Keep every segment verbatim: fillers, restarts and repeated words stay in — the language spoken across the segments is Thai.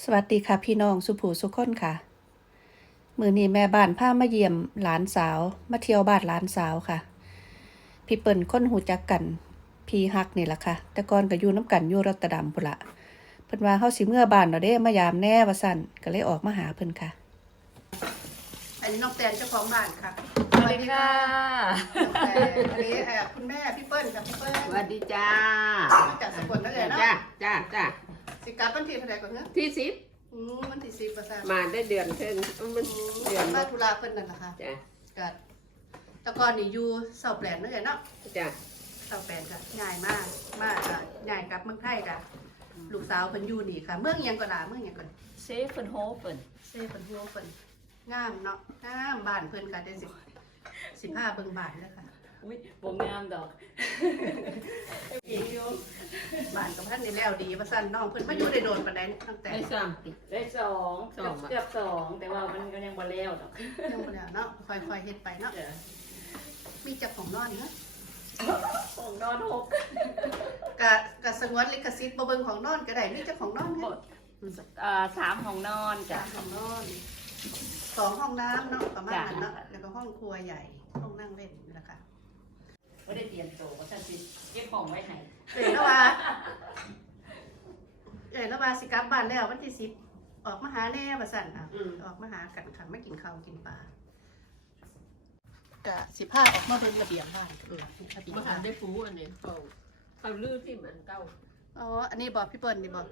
วัสดีค่ะพี่น้องสุภูสุขคนค่ะมื้อนี้แม่บ้านพามาเยี่ยมหลานสาวมาเที่ยวบ้านหลานสาวค่ะพี่เปิ้นคนหูจักกันพี่ฮักนี่ล่ะค่ะแต่ก่อนก็อยู่นำกันอยู่รอตเตอร์ดัมพุ่นล่ะเพิ่นว่าเฮาสิเมื่อบ้านแล้วเด้มายามแน่ว่าซั่นก็เลยออกมาหาเพิ่นค่ะอันนี้น้องแตนเจ้าของบ้านค่ะสวัสดีค่ะอันนี้คุณแม่พี่เปิ้ลกับพี่เปิ้ลสวัสดีจ้ามาจากสกลนครเนาะจ้าจ้าจ้าสิกลับวันที่เท่าไหร่ก่อนเนาะที่สิบอืมวันที่สิบว่าซั่นมาได้เดือนเพิ่นมันเดือนมาธุระเพิ่นนั่นล่ะค่ะจ้าก็แต่ก่อนนี่อยู่เซาแปลนนั่นแหละเนาะจ้าเซาแปลนก็ง่ายมากมากก็ง่ายกับเมืองไทยก็ลูกสาวเพิ่นอยู่นี่ค่ะเมืองหยังก็ล่ะเมืองหยังก่อนเซฟเพิ่นโฮเพิ่นเซเพิ่นโฮเพิ่นงามเนาะงามบ้านเพิ่นก็ได้สิสิพาเบิ่งบ้านเด้อค่ะอุ้ยบ่งามดอกอีกอยู่บ้านกับท่านนี่แล้วดีว่าซั่นน้องเพิ่นมาอยู่ได้โดนปานใดตั้งแต่ได้สามได้สองเกือบสองแต่ว่ามันก็ยังบ่แล้วดอกยังบ่แล้วเนาะค่อยๆเฮ็ดไปเนาะมีจักของนอนเนาะของนอนหกกะกะสงวนลิขสิทธิ์บ่เบิ่งของนอนก็ได้มีจักของนอนบ่อ่าสามห้องนอนจ้ะห้องนอนสองห้องน้ำเนาะประมาณนั้นเนาะแล้วก็ห้องครัวใหญ่ห้องนั่งเล่นนี่แหละค่ะบ่ได้เตรียมโตว่าซั่นสิเก็บของไว้ให้เอ้ยแล้วว่าเอ้ยแล้วว่าสิกลับบ้านแล้ววันที่สิบออกมาหาแน่ว่าซั่นอ่ะออกมาหากันค่ะไม่กินข้าวกินปลาก็สิพาออกมาเบิ่งระเบียงบ้านเออบ่ทันได้ปูอันนี้เขาเขาลื้อที่มันเก่าอ๋ออันนี้บ่พี่เปิ้ลนี่บ่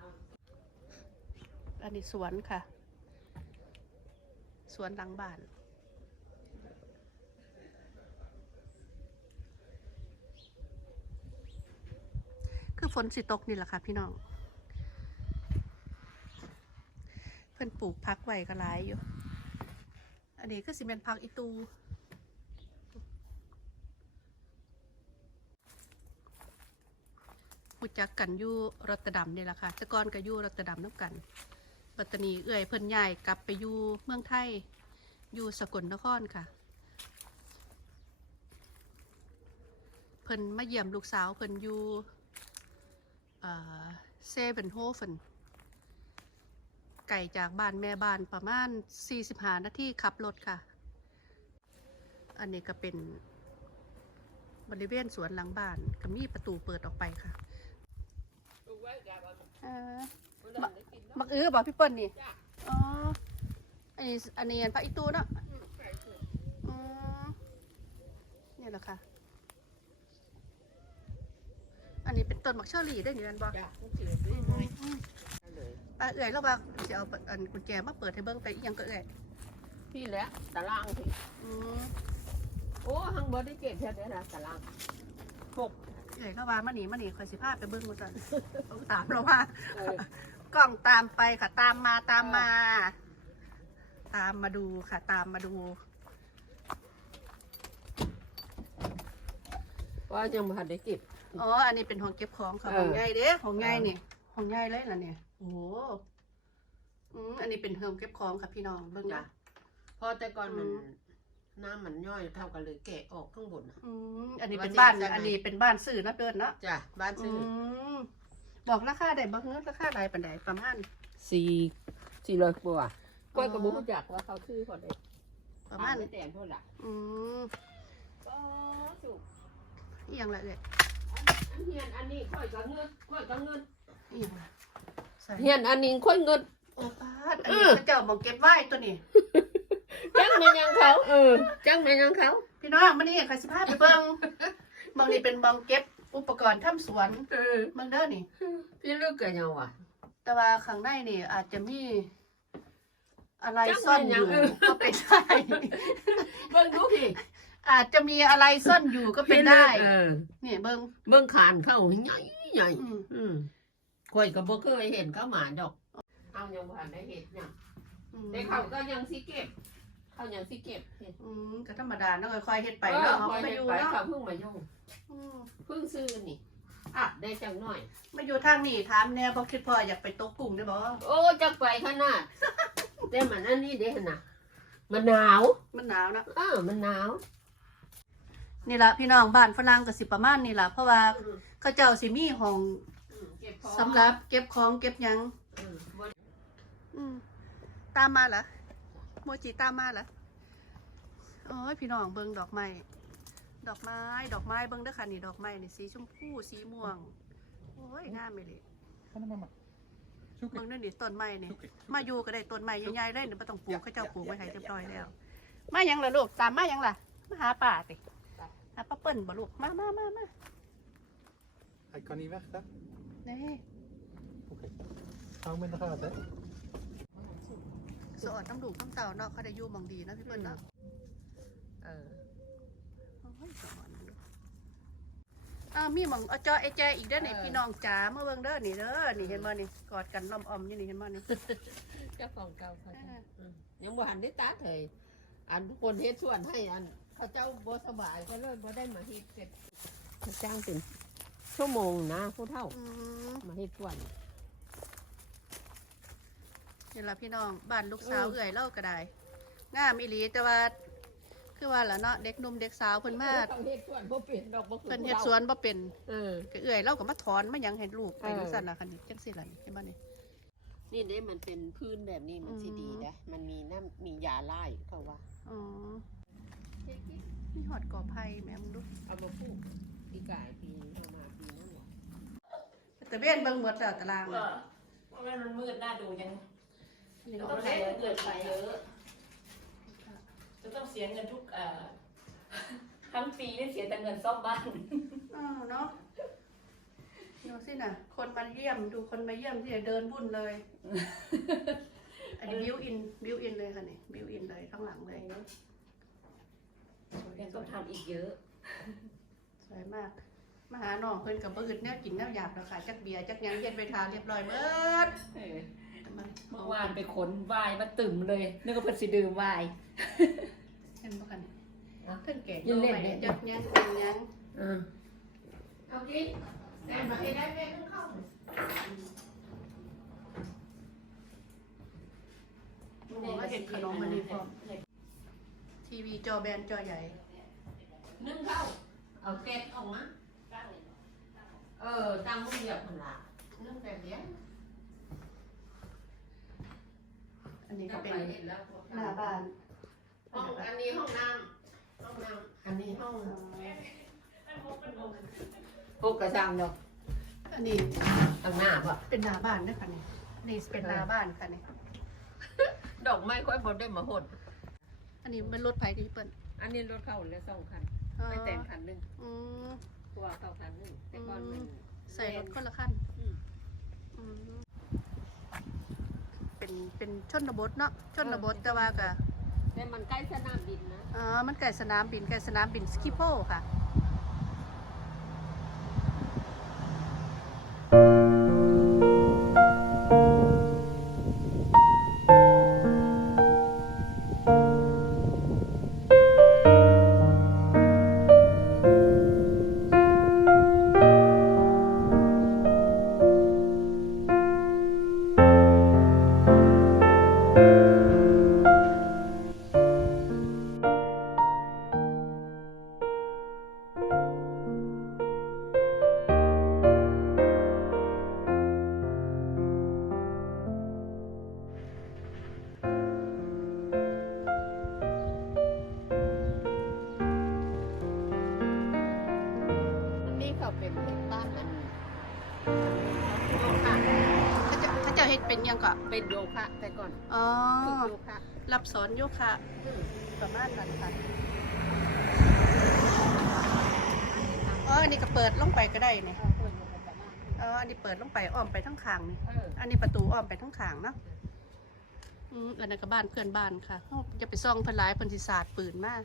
อันนี้สวนค่ะสวนหลังบ้านคือฝนสิตกนี่แหละค่ะพี่น้องเพิ่นปลูกพักไว้ก็หลายอยู่อันนี้คือสิเป็นพักอีตูรู้จักกันอยู่รอตเตอร์ดัมนี่แหละค่ะแต่ก่อนก็อยู่รอตเตอร์ดัมนำกันปัตตานีเอื้อยเพิ่นย้ายกลับไปอยู่เมืองไทยอยู่สกลนครค่ะเพิ่นมาเยี่ยมลูกสาวเพิ่นอยู่เซเว่นโฮเฟนไก่จากบ้านแม่บ้านประมาณสี่สิบห้านาทีขับรถค่ะอันนี้ก็เป็นบริเวณสวนหลังบ้านก็มีประตูเปิดออกไปค่ะมักอื้อบอกพี่เปิ้ลนี่อ๋ออันนี้อันนี้พระอิตูเนาะอืมนี่แหละค่ะอันนี้เป็นต้นมักเชอรี่ได้หนิอันบอกป้าเอ๋ยแล้วว่าจะเอาอันกุญแจมาเปิดให้เบิ้งไปยังก็เอ๋ยพี่แล้วตารางพี่โอ้หังบอได้เก็บแค่ไหนนะตารางหกเอ๋ยแล้วว่ามาหนีมาหนีคอยสิพาไปเบิ้งมาสั่นต้องตามเราว่ากล้องตามไปค่ะตามมาตามมาตามมาดูค่ะตามมาดูว่ายังไม่ทันได้เก็บอ๋ออันนี้เป็นห้องเก็บของค่ะห้องใหญ่เด้ห้องใหญ่นี่ห้องใหญ่เลยล่ะเนี่ยโอ้โหอืมอันนี้เป็นห้องเก็บของค่ะพี่น้องเบิ่งนะพอแต่ก่อนมันน้ำมันย่อยเท่ากันเลยแกะออกข้างบนอืมอันนี้เป็นบ้านอันนี้เป็นบ้านซื้อนะเดินเนาะจ้ะบ้านซื้อบอกราคาได้บ่เฮือราคาใดปานใดประมาณสี่สี่ร้อยกว่าก้อยกระบุกจักว่าเขาซื้อพอได้ประมาณแต่งเท่าไหร่อืมก็สุกอีหยังละเอ้ยเฮียนอันนี้ค่อยกับเงินค่อยกับเงินอีหยังละเฮียนอันนี้ค่อยเงินโอ้ป้าอันนี้เจ้าบอกเก็บไว้ตัวนี้จังแม่ยังเขาเออจังแม่ยังเขาพี่น้องมื้อนี้ข้อยสิพาไปเบิ่งบางนี่เป็นบางเก็บอุปกรณ์ทำสวนเออเบิ่งเด้อนี่พี่ลึกกันยังวะแต่ว่าข้างในนี่อาจจะมีอะไรซ่อนอยู่ก็เป็นได้เบิ่งดูพี่อาจจะมีอะไรซ่อนอยู่ก็เป็นได้นี่เบิ่งเบิ่งขานเข้าใหญ่ใหญ่อืมข่อยก็บ่เคยเห็นเขาหมาดอกเอายังบ่ทันได้เห็นเนี่ยแต่เขาก็ยังสิเก็บเขายังสิเก็บอืมก็ธรรมดาเนาะค่อยๆเฮ็ดไปเนาะเฮาไปอยู่เนาะเขาเพิ่งมาอยู่อืมเพิ่งซื้อนี่อ่ะได้จังหน่อยมาอยู่ทางนี้ถามแน่บ่คิดพออยากไปตกกุ้งได้บ่โอ้จักไปขนาดแต่มันอันนี้เด้น่ะมันหนาวมันหนาวนะเออมันหนาวนี่ล่ะพี่น้องบ้านฝรั่งก็สิประมาณนี้ล่ะเพราะว่าเขาเจ้าสิมีห้องสำหรับเก็บของเก็บหยังอืมตามมาเหรอโมจิตามมาเหรอโอ้ยพี่น้องเบิ่งดอกไม้ดอกไม้ดอกไม้เบิ่งเด้อค่ะนี่ดอกไม้นี่สีชมพูสีม่วงโอ้ยงามไปเลย Kan mamma. เบิ่งนั่นนี่ต้นไม้นี่มาอยู่ก็ได้ต้นไม้ใหญ่ๆเลยเดี๋ยวไม่ต้องปลูกเขาเจ้าปลูกไว้ให้เรียบร้อยแล้วมายังล่ะลูกตามมายังล่ะมาหาป่าติหาป้าเปิ้ลบ่ลูกมามามามา Hij kan niet weg, hè? นี่ Oké. Hou hem in de gaten, hè? สอนน้ำดูกน้ำเต่าเนาะเขาได้อยู่หมองดีนะพี่เปิ้ลเนาะเออโอ้ยสอนดูอ้าวมีหมองเอาจอไอแจอีกเด้อนี่พี่น้องจ๋ามาเบิ่งเด้อนี่เด้อนี่เห็นบ่นี่กอดกันล้อมอ้อมอยู่นี่เห็นบ่นี่เจ้าของเก่าเขาจ้ะอืมยังบ่หันได้ตาเถยอันทุกคนเฮ็ดส่วนให้อันเขาเจ้าบ่สบายก็เลยบ่ได้มาเฮ็ดเสร็จเขาจ้างเป็นชั่วโมงนะผู้เฒ่าอืมมาเฮ็ดส่วนนี่ล่ะพี่น้องบ้านลูกสาวเอื่อยเล่าก็ได้งามอีหลีแต่ว่าคือว่าล่ะเนาะเด็กหนุ่มเด็กสาวเพิ่นมาต้องเฮ็ดส่วนบ่เป็นดอกบ่คือเพิ่นเฮ็ดสวนบ่เป็นเออก็เอื่อยเล่าก็มาถอนมาหยังให้ลูกไปเออจังซั่นล่ะคันนี้จังซี่ล่ะนี่เห็นบ่นี่นี่เด้มันเป็นพื้นแบบนี้มันสิดีนะมันมีน้ำมียาไล่เขาว่าอ๋อมีหอดกอไผ่แม่มึงดูเอามาปลูกปีกายปีนี้เอามาปีนั้นหรอแต่เว้นเบิ่งหมดแล้วตารางเอน่ะอเพราะว่ามันมืดน่าดูยังนี่จะก็ต้องใส่เสียเกิเงินนไปไปเยอะ จะต้องเสียเงินทุกเอ่อทั้งปีนี่เสียแต่เงินซ่อมบ้านอ๋อเนาะดูสิน่ะ คนมาเยี่ยมดูคนมาเยี่ยมที่เดินวุ่นเลย อันนี้บิวอินบิวอินเลยค่ะนี่บิวอินเลยข้างหลังเลยสวยยังสต้อวงยทำอีกเยอะสวยมากมาหาน้องเพิ่นกับบ่อึดแนวกินแนวอยากแล้วค่ะจักเบียร์จักหยังเย็นไปทานเรียบร้อยเบิดเออมาเมื่อวานไปขนไวายมาตึมเลยนึกว่าเพิ่นสิดื่มไวายเห็นบ่คะนี่อ่ะเพิ่นแก่ยินเล่นไปเนี่ยจักหยังเป็นหยังอืมเอากินแต่มาให้ได้แม่ต้องเข้าโอ้เห็นขนมมันนี่พร้อมทีวีจอแบนจอใหญ่นึ่งเข้าเอาเก็บออกมาเออตั้งมือเหยียบคนละนึ่งแต่เดียวอันนี้ก็ก็เป็เป็น นเห็นแล้วหน้าบ้านห้องอันนี้ห้องน้ำห้องน้ำอันนี้ห้องพวกกระชังดอกอันนี้ตั้งหน้าป่ะเป็นหน้าบ้านด้วยค่ะนี่นี่เป็นหน้าบ้านค่ะนี่ดอกไม้ค่อยบนได้มาหดอันนี้เป็นรถไผที่เปิ้นอันนี้รถเข้าแล้วสองคันอ๋อไปแต่งคันหนึ่งอืมตัวเข้าคันหนึ่งแต่ก่อนมันใส่รถคนละคันอืมอืมเป็นเป็นชนบทเนาะชนบทแต่ว่าก็แต่มันใกล้สนามบินนะอ๋อมันใกล้สนามบินใกล้สนามบินสกิโพค่ะอันนี้เขาเป็นบ้านอันโยคะเขาจะเขาจะเฮ็ดเป็นหยังก็เป็นโยคะแต่ก่อนอ๋อฝึกโยคะรับสอนโยคะประมาณนั้นค่ะอ๋ออันนี้ก็เปิดลงไปก็ได้นี่อ๋ออันนี้เปิดลงไปอ้อมไปทั้งข้างนี่เอออันนี้ประตูอ้อมไปทั้งข้างเนาะอืมอันนั้นก็บ้านเพื่อนบ้านค่ะโอ้อย่าไปซ่องเพิ่นหลายเพิ่นสิสาดปืนมา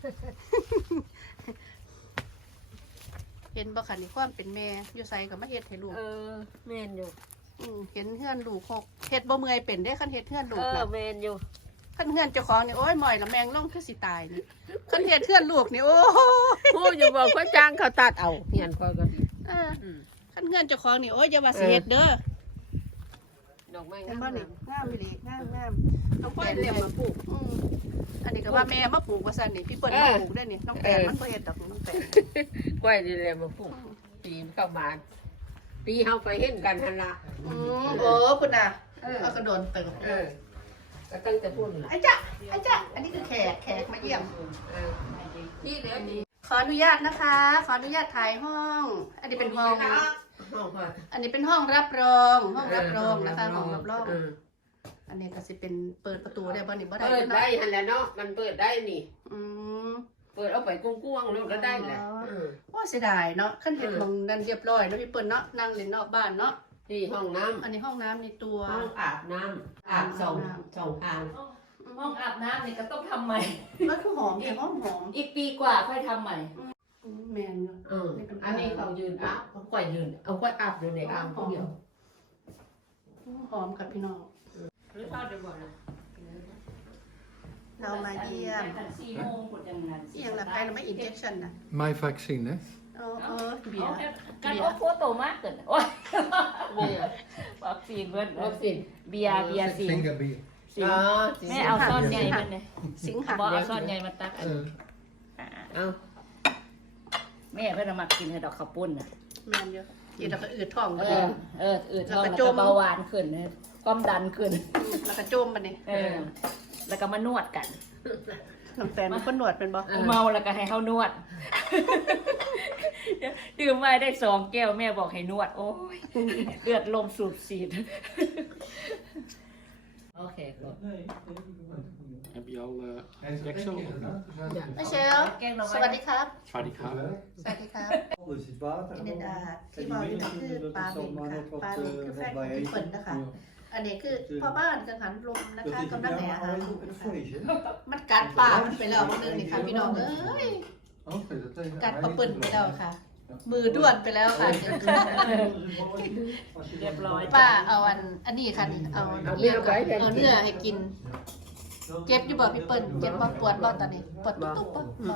เห็นบ่คะนี่ความเป็นแม่อยู่ไสก็มาเฮ็ดให้ลูกเออแมนอยู่อืมเห็นเฮือนลูกหกเฮ็ดบ่เมื่อยเป็นได้คันเฮ็ดเฮือนลูเอก อน่ะแมนอยู่คันเฮือนเจ้าของนี่โอ้ยหมอยละแมงลงคือสิตายนี่คันเฮ็ดเฮือนลูกนี่โอ้ยพูดอยู่บอกเขาจ้างเขาตัดเอาเหียนคอยกันเอออืมคันเฮือนเจ้าของนี่โอ้ยอย่าว่าสิเฮ็ดเด้อดอกไม้เห็นงามบ่นี่งามอีหลีงามงามน้องพ่อยเรียกมาปลูกอืมอันนี้ก็ว่าแม่มาปลูกว่าซั่นนี่พี่เปิ้ลเอมาอปลูกได้นี่น้องแปนเออมันบ่เฮ็ดดอกน้องแปนกล้วยนี่เรียกมาปลูกปีนเข้ามาปีเฮาไปเห็นกันหันละอืมโอ้พุ่นน่ะเออเอากระโดนไปก่อนเออก็ตั้งแต่พูดล่ะไอ้จ๊ะไอ้จ๊ะอันนี้คือแขกแขกมาเยี่ยมเออนี่เดี๋ยวดีขออนุญาตนะคะ ขออนุญาตถ่ายห้อง อันนี้เป็นห้องห้องก่อนอันนี้เป็นห้องรับรอง ห้องรับรองนะคะห้องรับรองเอออันนี้ก็สิเป็นเปิดประตูได้บ่นี่บ่ได้เปิดเนาะได้หันแหล้วเนาะมันเปิดได้นี่อืมเปิดเอาไปกว้างๆแล้วก็ได้แหละอ๋อเออโอ้เสียดายเนาะขั้นเห็นเออมองนั่นเรียบร้อยเนาะพี่เปิ้ลเนาะนั่งเล่นนอกบ้านเนาะนี่ห้องน้ำอันนี้ห้องน้ำในตัวห้องอาบน้ำอาบสองสองทางห้องอาบน้ำนี่ก็ต้องทำใหม่มันคือหอมแต่ห้องหอมอีกปีกว่าค่อยทำใหม่อืมแมนเนาะเอออันนี้เขายืนอาบเขาค่อยยืนเอาค่อยอาบอยู่ในอ่างคนเดียวหอมกับพี่น้องหรือทอดได้บ่นะเรามาเยี่ยมสี่โมงกดอย่างนั้นอีหยังละไปเราไม่อินเจคชั่นนะ My vaccine, hè? เออเออเบียร์การโอ้โคโตมากเกินโอ้ยเนี่ยวัคซีนเบิ้ลวัคซีนเบียร์เบียร์สี Finger beer. สีอ๋อแม่เอาซ่อนใหญ่มันเลยสิงหาบอกเอาซ่อนใหญ่มาตักอัน Uh, อ่าเอาแม่เพิ่นเอามากินให้ดอกข้าวปุ้นน่ะแมนเยอะกินแล้วก็อืดท้องเอเลอย เอออืดท้องแล้แล้ว วก็จก็มเบาหวานขึ้นนะความดันขึ้นแล้วก็จมมันนี่เออ แล้วก็มานวดกันน้องแฟนมันคนหนวดเป็นบ่เมาแล้วก็ให้เขานวด ดื่มไว้ได้สองแก้วแม่บอกให้นวด โอ้ยเลือดลมสูบฉีด โอเคก็ heb je al uh, deksel of niet? ไม่เชลสวัสดีครับ Zwaar gaan. สวัสดีครับ Alles is water. อินเดียที่บอกอยู่นี่คือปลาเบนค่ะปลาเบนคือแฟนที่เปิดนะคะ อันนี้คือพ่อบ้านกังหันลมนะ Dat คะ is กำลังแหน ja อาหาร alleen op het vlees, hè? มันกัดปลามันไปแล้ววันนึงนี่ค่ะพี่น้องเอ้ย Oké, dat even. กัดปลาปืนไปแล้วค่ะ มือด้วนไปแล้วค่ะเรียบร้อยป้าเอาอันอันนี้ค่ะนี่เอาเนื้อเอาเนื้อให้กิน เจ็บอยู่บ่พี่เปิ้ลเจ็บบ่ปวดบ่ตอนนี้ปวดตุ๊บๆบ่บ่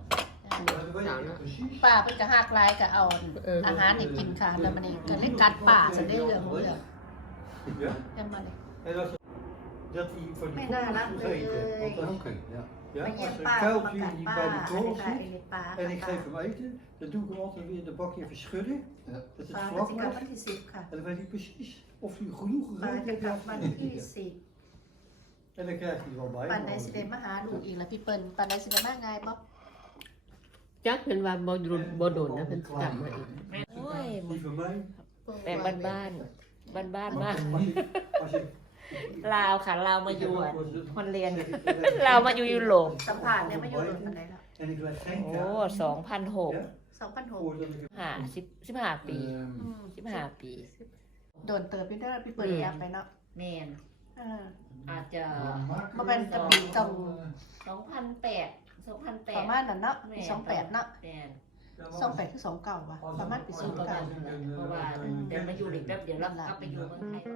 ป้าเพิ่นก็หักลายก็เอาอาหารให้กินค่ะแล้วมันนี่ก็เลยกัดป้าซะได้เรื่องของเรื่อง Ja. ยังบ่ได้ En dat, dat hij voor die Mijn korrels naam, moet eten. eh, Want als, Oké, ja. ja, มาเยี่ยม als er ป้า een มา kuiltje กัด die ป้า bij de อัน korrels นี้ zit ป้า en ik geef hem eten, dan doe ik hem altijd weer in de bakje even schudden. Ja. Dat ป้า het ก็ vlak สิกลับ wordt. วันที่สิบค่ะ En dan weet hij precies of hij genoeg ป้า gegeten จะ heeft. กลับ ja, วัน of ที่ niet. สิบ En dan krijgt hij er wel bij. ปันไดสิเดมาหาลูกอีกแล้วพี่เปิ้ลปันไดสิเดมาง่ายบ่จักเป็นว่าบ่โดนบ่โดนนะเป็นกลับมาอีกโอ้ย Die van mij. แปลงบ้านบ้านบ้านบ้านๆมาก Als je, als je, ลาวค่ะลาวมาอยู่อ่ะ was het- ฮอนเรียน zeg ik, ลาวมาอยู่ยุโรปสัมผัสเนี่ยมาอยู่โดนปันไดแล้ว En ik laat geen โอ้ kaas. สองพันหก Ja, สองพันหก voordat ik hem- ห้าสิบสิบห้าปีอืมสิบห้าปีโดนเติบพี่เด้อพี่เปิ้ลแอบไปเนาะแมนเอออาจจะบ่เป็นกระบี่ตรงสองพันแปดสองพันแปปดระมาณนั้นเนาะปีสองแปดเนาะแมนสองแปดคือสองเก่าว่ะประมาณปีสองประมาเก่าณนั้นแหละเพราะว่าเดี๋ยวมาอยู่อีกแป๊บเดี๋ยวเรากลับไปอยู่เมืองไทย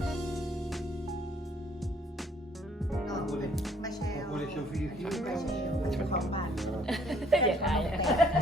ก็มาแชร์ Word ik zo vier keer? มาแชร์ของบ้านอย่าขายอะ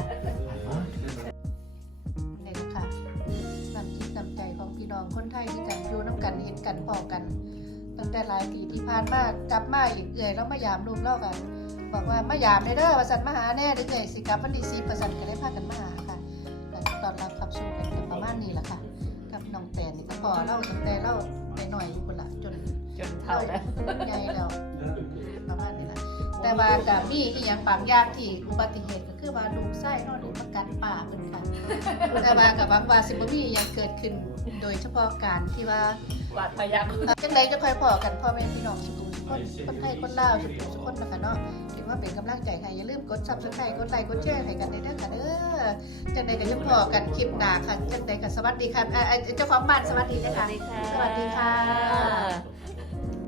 นี่แหละค่ะน้ำจิตน้ำใจของพี่น้องคนไทยที่กันอยู่น้ำกันเห็นกันพอกันตั้งแต่หลายปีที่ผ่านมากลับมาอีกเอื่อยแล้วมายามลูกเล่ากันบอกว่ามายามได้เด้อว่าสันมาหาแน่เด้อเอื่อยสิกลับวันที่สิบประสันก็ได้พากันมาหาค่ะก็ตอนรับขับสู้กันก็ประมาณนี้แหละค่ะกับน้องแตนนี่ก็พอเล่าตั้งแต่เล่าหน่อยๆอยู่คนละจนจนเท่าแล้วใหญ่แล้วประมาณนี้แหละแต่ว่าก็มีอีหยังบางอย่างที่อุบัติเหตุก็คือว่าลูกไส้เนาะหรือมากัดป่าเพิ่นค่ะแต่ว่าก็หวังว่าสิบ่มีหยังเกิดขึ้นโดยเฉพาะการที่ว่ากวาดพยักจังใดจะค่อยพอกันพ่อแม่พี่น้องทุกคนคนไทยคนลาวทุกทุกคนนะคะเนาะถือว่าเป็นกำลังใจให้อย่าลืมกด Subscribe กดไลค์กดแชร์ให้กันได้เด้อค่ะเด้อจังใดก็จะพอกันคลิปหน้าค่ะจังใดก็สวัสดีค่ะอ่าเจ้าของบ้านสวัสดีนะคะสวัสดีค่ะสวัสดีค่ะ